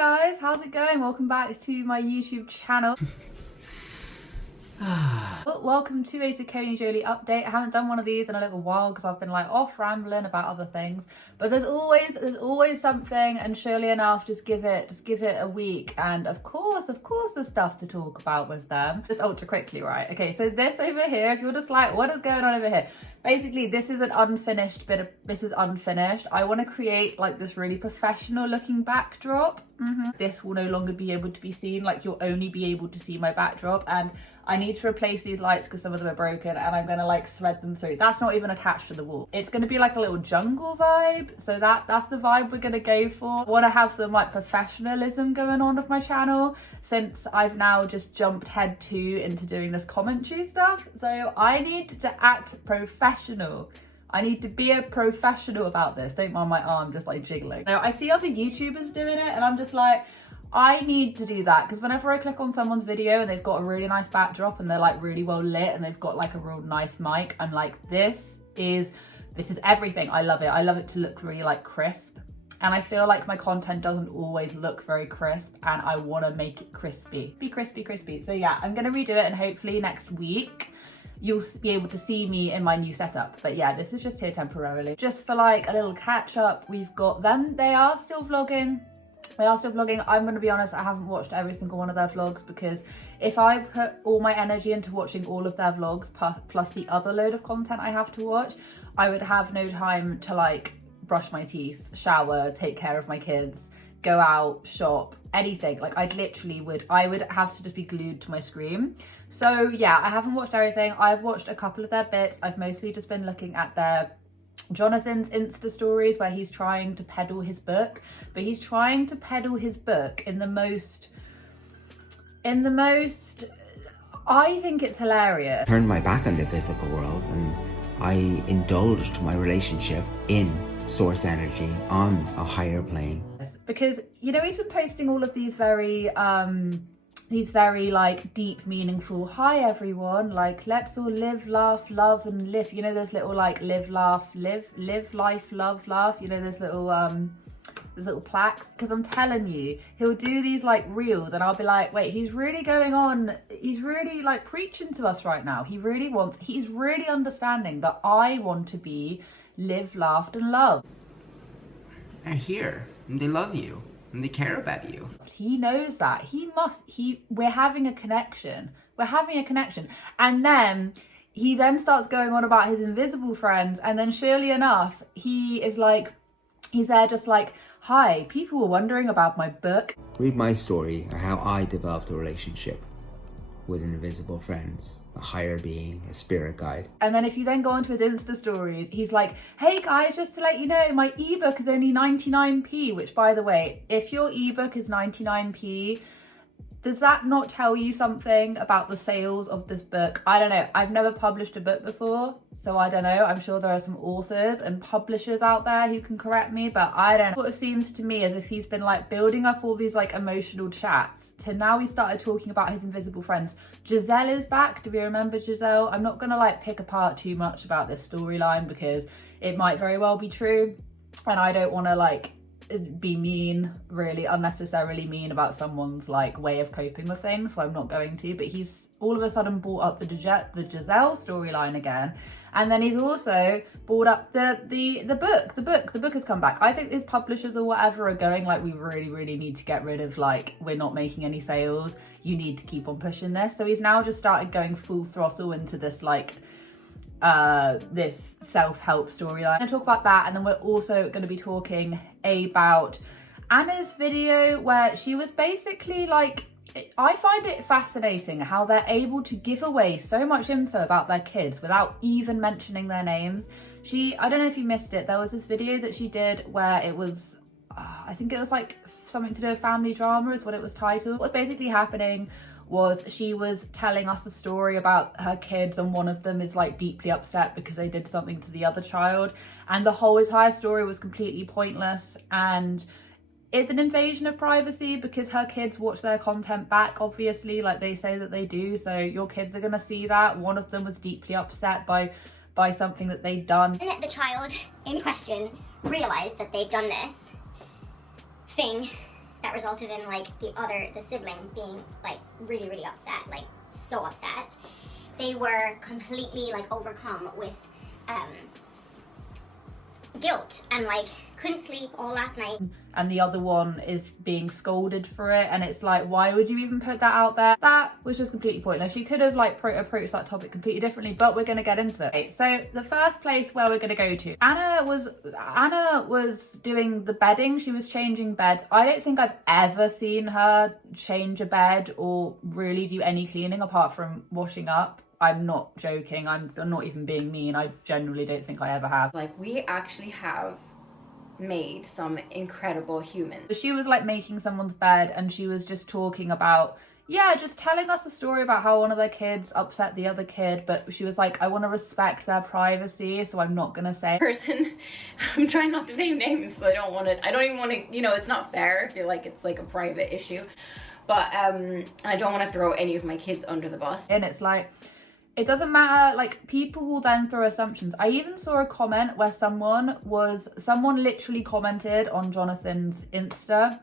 guys, how's it going? Welcome back to my YouTube channel. Welcome to a SACCONEJOLY update. I haven't done one of these in a little while because I've been like off rambling about other things, but there's always something, and surely enough, just give it a week, and of course there's stuff to talk about with them. Just ultra quickly, right? Okay, so this over here, if you're just like, what is going on over here? Basically, this is an unfinished bit of, this is unfinished. I want to create like this really professional looking backdrop. This will no longer be able to be seen, like you'll only be able to see my backdrop, and I need to replace these lights because some of them are broken, and I'm gonna like thread them through. That's not even attached to the wall. It's gonna be like a little jungle vibe, so that's the vibe we're gonna go for. I want to have some like professionalism going on with my channel since I've now just jumped head into doing this commentary stuff. So I need to act professional. I need to be a professional about this. Don't mind my arm just like jiggling. Now I see other YouTubers doing it and I'm just like, I need to do that, because whenever I click on someone's video and they've got a really nice backdrop and they're like really well lit and they've got like a real nice mic, I'm like, this is everything. I love it. I love it to look really like crisp. And I feel like my content doesn't always look very crisp, and I want to make it crispy. Be crispy. So yeah, I'm going to redo it, and hopefully next week you'll be able to see me in my new setup. But yeah, this is just here temporarily. Just for like a little catch up, we've got them. They are still vlogging. I'm going to be honest, I haven't watched every single one of their vlogs, because if I put all my energy into watching all of their vlogs plus the other load of content I have to watch, I would have no time to like brush my teeth, shower, take care of my kids, go out, shop, anything. Like I would have to just be glued to my screen. So yeah, I haven't watched everything. I've watched a couple of their bits. I've mostly just been looking at their Jonathan's Insta stories where he's trying to peddle his book, but he's trying to peddle his book in the most, I think it's hilarious. Turned my back on the physical world and I indulged my relationship in source energy on a higher plane. Because, you know, he's been posting all of these very like deep, meaningful, hi everyone, like let's all live, laugh, love and live. You know, there's little like live, laugh, live, life, love, laugh. You know, there's little plaques. Because I'm telling you, he'll do these like reels and I'll be like, wait, he's really going on. He's really like preaching to us right now. He's really understanding that I want to be live, laughed and loved. They're here and they love you and they care about you. He knows that. We're having a connection. And then he then starts going on about his invisible friends, and then surely enough, he's there just like, hi, people were wondering about my book. Read my story of how I developed a relationship with invisible friends, a higher being, a spirit guide. And then if you then go onto his Insta stories, he's like, hey guys, just to let you know, my ebook is only 99p, which by the way, if your ebook is 99p, does that not tell you something about the sales of this book? I don't know. I've never published a book before, so I don't know. I'm sure there are some authors and publishers out there who can correct me, but I don't know. It seems to me as if he's been like building up all these like emotional chats to now he started talking about his invisible friends. Giselle is back. Do we remember Giselle? I'm not gonna like pick apart too much about this storyline because it might very well be true, and I don't want to like be mean, really unnecessarily mean about someone's like way of coping with things, so I'm not going to. But he's all of a sudden brought up the Giselle storyline again, and then he's also brought up the book has come back. I think his publishers or whatever are going like, we really need to get rid of, like, we're not making any sales, you need to keep on pushing this. So he's now just started going full throttle into this like this self-help storyline. I'm gonna talk about that, and then we're also going to be talking about Anna's video where she was basically like, I find it fascinating how they're able to give away so much info about their kids without even mentioning their names. I don't know if you missed it, there was this video that she did where it was I think it was like something to do with family drama is what it was titled. What's basically happening was she was telling us a story about her kids, and one of them is like deeply upset because they did something to the other child, and the whole entire story was completely pointless, and it's an invasion of privacy because her kids watch their content back, obviously, like they say that they do, so your kids are going to see that. One of them was deeply upset by something that they've done. And the child in question realised that they've done this thing that resulted in like the sibling being like really upset, like so upset. They were completely like overcome with guilt and like couldn't sleep all last night. And the other one is being scolded for it, and it's like, why would you even put that out there? That was just completely pointless. She could have like approached that topic completely differently, but we're going to get into it. Okay, so the first place where we're going to go to, Anna was doing the bedding. She was changing beds. I don't think I've ever seen her change a bed or really do any cleaning apart from washing up. I'm not joking. I'm not even being mean. I genuinely don't think I ever have. Like, we actually have made some incredible humans. She was like making someone's bed, and she was just talking about, yeah, just telling us a story about how one of their kids upset the other kid, but she was like, I want to respect their privacy, so I'm not gonna say. Person, I'm trying not to name names, but I don't even want to, you know, it's not fair. I feel like it's like a private issue, but I don't want to throw any of my kids under the bus. And it's like, it doesn't matter, like people will then throw assumptions. I even saw a comment where someone literally commented on Jonathan's Insta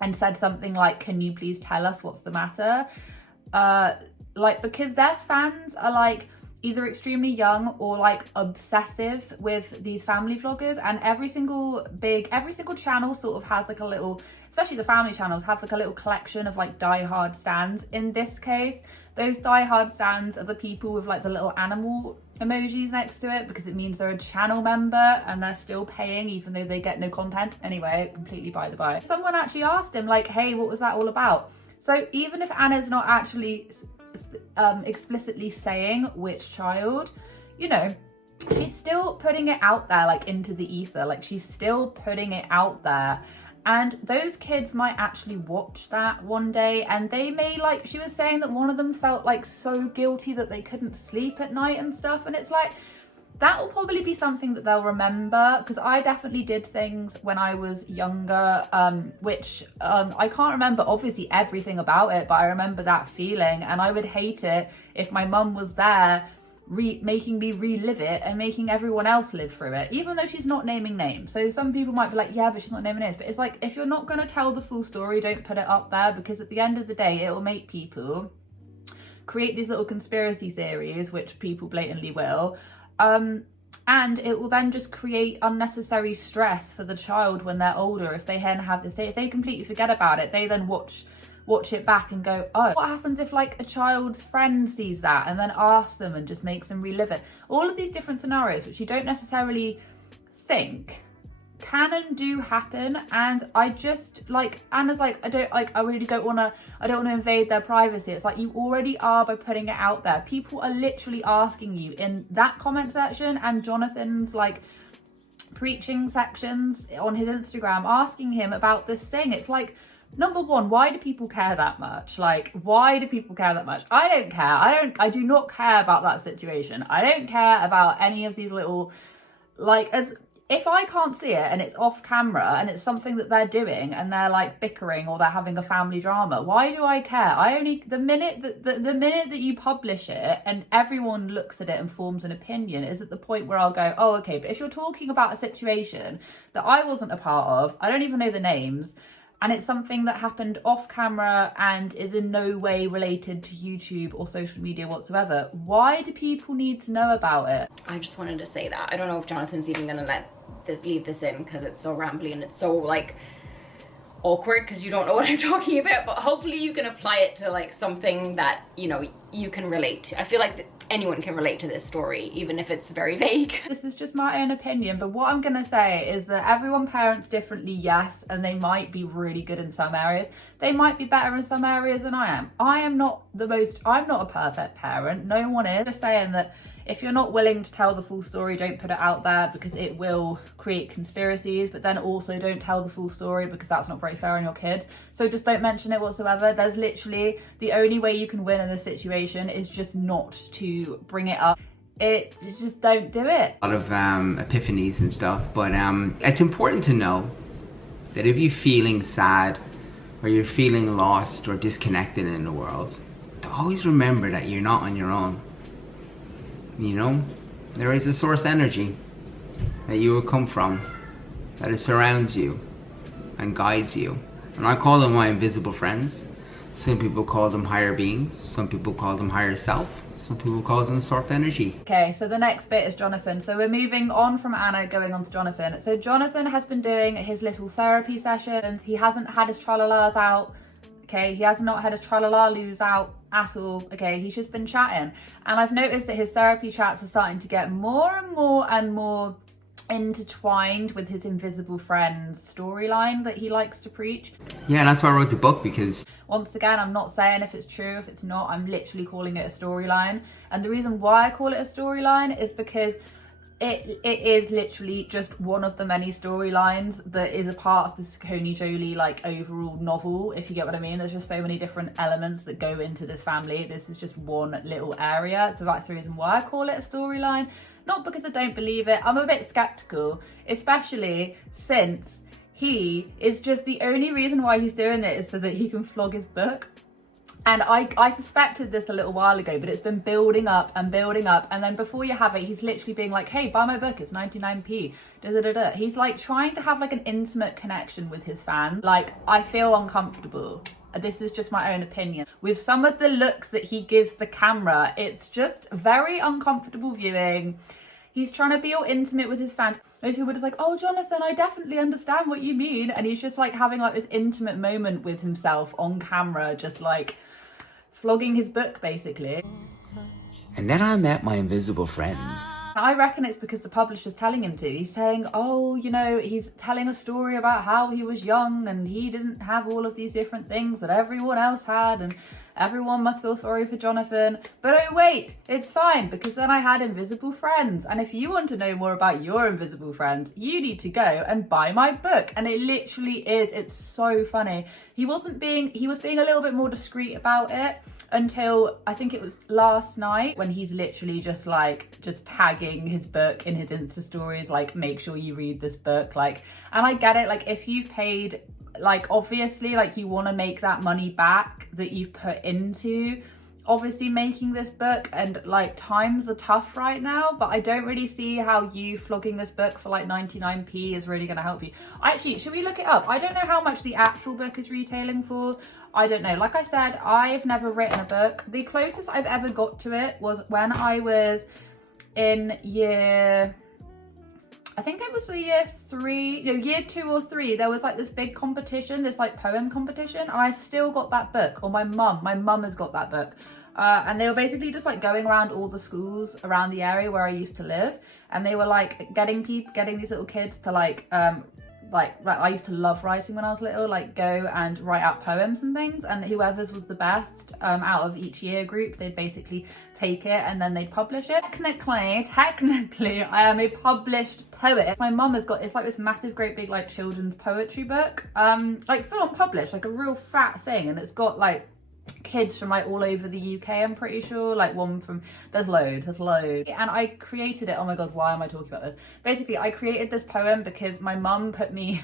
and said something like, can you please tell us what's the matter? Like, because their fans are like either extremely young or like obsessive with these family vloggers, and every single channel sort of has like a little, especially the family channels have like a little collection of like diehard stans. In this case, those diehard stans are the people with like the little animal emojis next to it, because it means they're a channel member and they're still paying even though they get no content. Anyway, completely by the by. Someone actually asked him like, hey, what was that all about? So even if Anna's not actually explicitly saying which child, you know, she's still putting it out there, like into the ether, like she's still putting it out there. And those kids might actually watch that one day, and they may, like, she was saying that one of them felt like so guilty that they couldn't sleep at night and stuff. And it's like, that will probably be something that they'll remember, because I definitely did things when I was younger, which I can't remember obviously everything about it, but I remember that feeling, and I would hate it if my mum was there making me relive it and making everyone else live through it, even though she's not naming names. So some people might be like, yeah, but she's not naming names. But it's like, if you're not going to tell the full story, don't put it up there, because at the end of the day, it will make people create these little conspiracy theories, which people blatantly will. And it will then just create unnecessary stress for the child when they're older. If they completely forget about it, they then watch it back and go, oh, what happens if like a child's friend sees that and then asks them and just makes them relive it? All of these different scenarios, which you don't necessarily think can and do happen. And I just, like, Anna's like, I don't want to invade their privacy. It's like, you already are by putting it out there. People are literally asking you in that comment section and Jonathan's like preaching sections on his Instagram, asking him about this thing. It's like, number one, why do people care that much? Like, why do people care that much? I don't care. I do not care about that situation. I don't care about any of these little, like, as if I can't see it and it's off camera and it's something that they're doing and they're like bickering or they're having a family drama, why do I care? The minute that you publish it and everyone looks at it and forms an opinion is at the point where I'll go, oh, okay. But if you're talking about a situation that I wasn't a part of, I don't even know the names, and it's something that happened off camera and is in no way related to YouTube or social media whatsoever, why do people need to know about it? I just wanted to say that. I don't know if Jonathan's even gonna leave this in, because it's so rambly and it's so like awkward because you don't know what I'm talking about, but hopefully you can apply it to like something that, you know, you can relate to. I feel like anyone can relate to this story, even if it's very vague. This is just my own opinion, but what I'm gonna say is that everyone parents differently, yes, and they might be really good in some areas. They might be better in some areas than I am. I'm not a perfect parent, no one is. Just saying that if you're not willing to tell the full story, don't put it out there, because it will create conspiracies, but then also don't tell the full story because that's not very fair on your kids. So just don't mention it whatsoever. There's literally, the only way you can win in this situation is just not to bring it up. Just don't do it. A lot of epiphanies and stuff, but it's important to know that if you're feeling sad or you're feeling lost or disconnected in the world, to always remember that you're not on your own. You know, there is a source energy that you will come from, that it surrounds you and guides you And I call them my invisible friends. Some people call them higher beings. Some people call them higher self. Some people call them source energy. Okay, so the next bit is Jonathan. So we're moving on from Anna, going on to Jonathan. So Jonathan has been doing his little therapy sessions. He hasn't had his tralalas out. Okay, he has not had his tralalalu's out at all. Okay, he's just been chatting. And I've noticed that his therapy chats are starting to get more and more intertwined with his invisible friends storyline that he likes to preach. Yeah, and that's why I wrote the book, because once again, I'm not saying if it's true, if it's not, I'm literally calling it a storyline. And the reason why I call it a storyline is because it is literally just one of the many storylines that is a part of the SACCONEJOLY like overall novel, if you get what I mean. There's just so many different elements that go into this family. This is just one little area. So that's the reason why I call it a storyline. Not because I don't believe it. I'm a bit skeptical, especially since he is just, the only reason why he's doing it is so that he can flog his book. And I suspected this a little while ago, but it's been building up. And then before you have it, he's literally being like, hey, buy my book, it's 99p. He's like trying to have like an intimate connection with his fan. Like, I feel uncomfortable. This is just my own opinion. With some of the looks that he gives the camera, it's just very uncomfortable viewing. He's trying to be all intimate with his fans. Most people are just like, oh, Jonathan, I definitely understand what you mean. And he's just like having like this intimate moment with himself on camera, just like flogging his book, basically. And then I met my invisible friends. I reckon it's because the publisher's telling him to. He's saying, oh, you know, he's telling a story about how he was young and he didn't have all of these different things that everyone else had, and everyone must feel sorry for Jonathan. But oh wait, it's fine, because then I had invisible friends. And if you want to know more about your invisible friends, you need to go and buy my book. And it literally is, it's so funny. He was being a little bit more discreet about it until I think it was last night, when he's literally just tagging his book in his Insta stories, like, make sure you read this book. Like, and I get it, like, if you've paid, like, obviously, like, you want to make that money back that you've put into obviously making this book, and like times are tough right now, but I don't really see how you flogging this book for like 99p is really going to help you. Actually, should we look it up? I don't know how much the actual book is retailing for. I don't know. Like I said, I've never written a book. The closest I've ever got to it was when I was in year, I think it was year 2 or 3. There was like this big competition, this like poem competition, and I still got that book. Or my mum has got that book. And they were basically just like going around all the schools around the area where I used to live, and they were like getting these little kids to like I used to love writing when I was little, like go and write out poems and things, and whoever's was the best out of each year group, they'd basically take it and then they'd publish it. Technically I am a published poet. My mum has got, it's like this massive great big like children's poetry book, like full on published, like a real fat thing, and it's got like kids from like all over the UK, I'm pretty sure, like one from, there's loads, and I created it. Oh my god, why am I talking about this? Basically, I created this poem because my mum put me,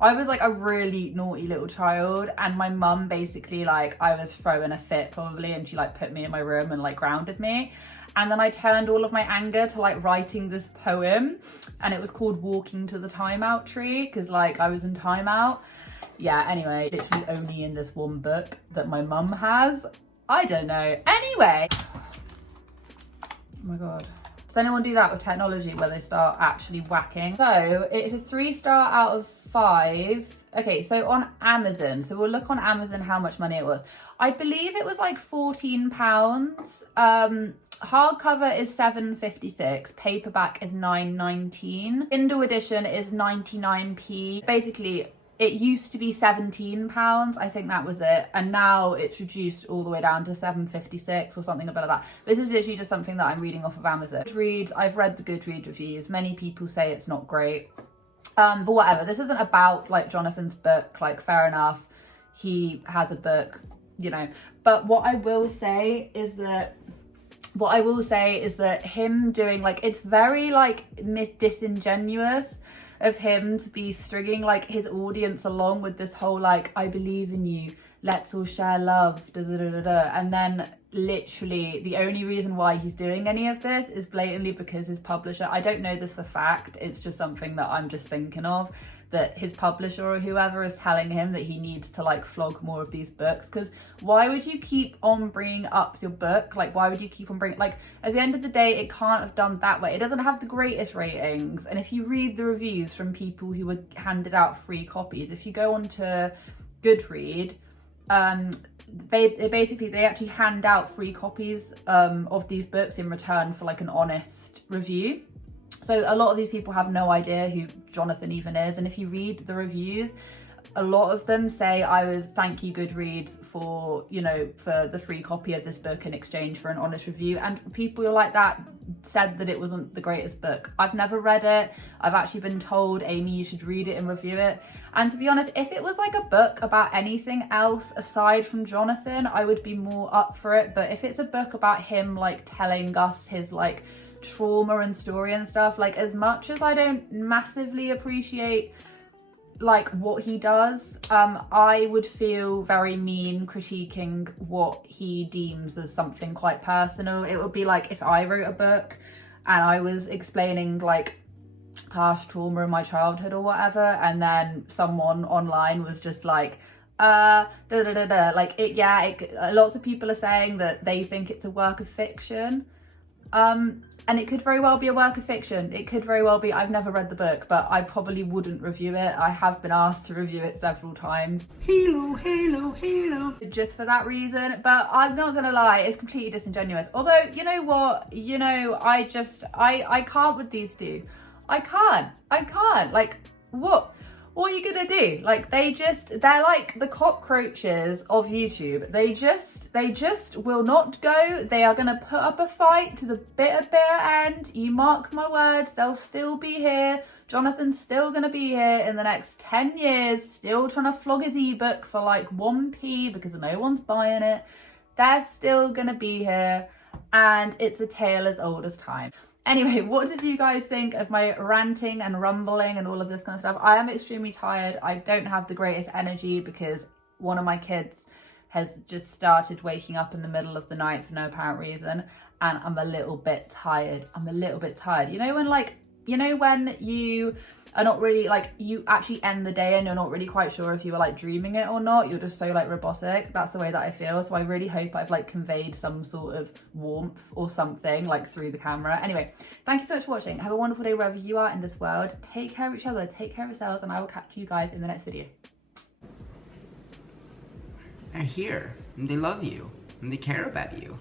I was like a really naughty little child, and my mum basically, like, I was throwing a fit probably, and she like put me in my room and like grounded me, and then I turned all of my anger to like writing this poem, and it was called Walking to the Timeout Tree, because like I was in timeout. Yeah, anyway, literally only in this one book that my mum has. I don't know. Anyway. Oh my god. Does anyone do that with technology where they start actually whacking? So it's a 3-star out of 5. Okay, so on Amazon. So we'll look on Amazon how much money it was. I believe it was like £14. Hardcover is £7.56, paperback is £9.19. Kindle edition is 99p. Basically, it used to be £17, I think that was it, and now it's reduced all the way down to £7.56 or something about that. This is literally just something that I'm reading off of Amazon. Goodreads, I've read the Goodreads reviews. Many people say it's not great, but whatever. This isn't about like Jonathan's book. Like, fair enough, he has a book, you know. But what I will say is that him doing, like, it's very like disingenuous of him to be stringing like his audience along with this whole like, I believe in you, let's all share love, and then literally the only reason why he's doing any of this is blatantly because his publisher, I don't know this for fact, it's just something that I'm just thinking of, that his publisher or whoever is telling him that he needs to like flog more of these books. Because why would you keep on bringing up your book? Like, why would you keep on bringing, like, at the end of the day, it can't have done that way. It doesn't have the greatest ratings. And if you read the reviews from people who were handed out free copies, if you go on to Goodread, they actually hand out free copies of these books in return for like an honest review. So a lot of these people have no idea who Jonathan even is, and if you read the reviews, a lot of them say, thank you Goodreads for, you know, for the free copy of this book in exchange for an honest review. And people like that said that it wasn't the greatest book. I've never read it. I've actually been told, Amy, you should read it and review it. And to be honest, if it was like a book about anything else aside from Jonathan, I would be more up for it. But if it's a book about him like telling us his like trauma and story and stuff, like, as much as I don't massively appreciate like what he does, I would feel very mean critiquing what he deems as something quite personal. It would be like if I wrote a book and I was explaining like past trauma in my childhood or whatever, and then someone online was just like like lots of people are saying that they think it's a work of fiction. And it could very well be a work of fiction. It could very well be. I've never read the book, but I probably wouldn't review it. I have been asked to review it several times. Halo, halo, halo. Just for that reason. But I'm not gonna lie, it's completely disingenuous. Although, you know what? You know, I can't with these two. I can't. Like, what? What are you gonna do? Like, they're like the cockroaches of YouTube. They just will not go. They are gonna put up a fight to the bitter end. You mark my words, they'll still be here. Jonathan's still gonna be here in the next 10 years, still trying to flog his ebook for like 1p because no one's buying it. They're still gonna be here, and it's a tale as old as time. Anyway, what did you guys think of my ranting and rumbling and all of this kind of stuff? I am extremely tired. I don't have the greatest energy because one of my kids has just started waking up in the middle of the night for no apparent reason, and I'm a little bit tired. You know when you are not really, like, you actually end the day and you're not really quite sure if you were like dreaming it or not. You're just so like robotic. That's the way that I feel. So I really hope I've like conveyed some sort of warmth or something like through the camera. Anyway, thank you so much for watching. Have a wonderful day wherever you are in this world. Take care of each other, take care of yourselves, and I will catch you guys in the next video. They're here, and they love you, and they care about you.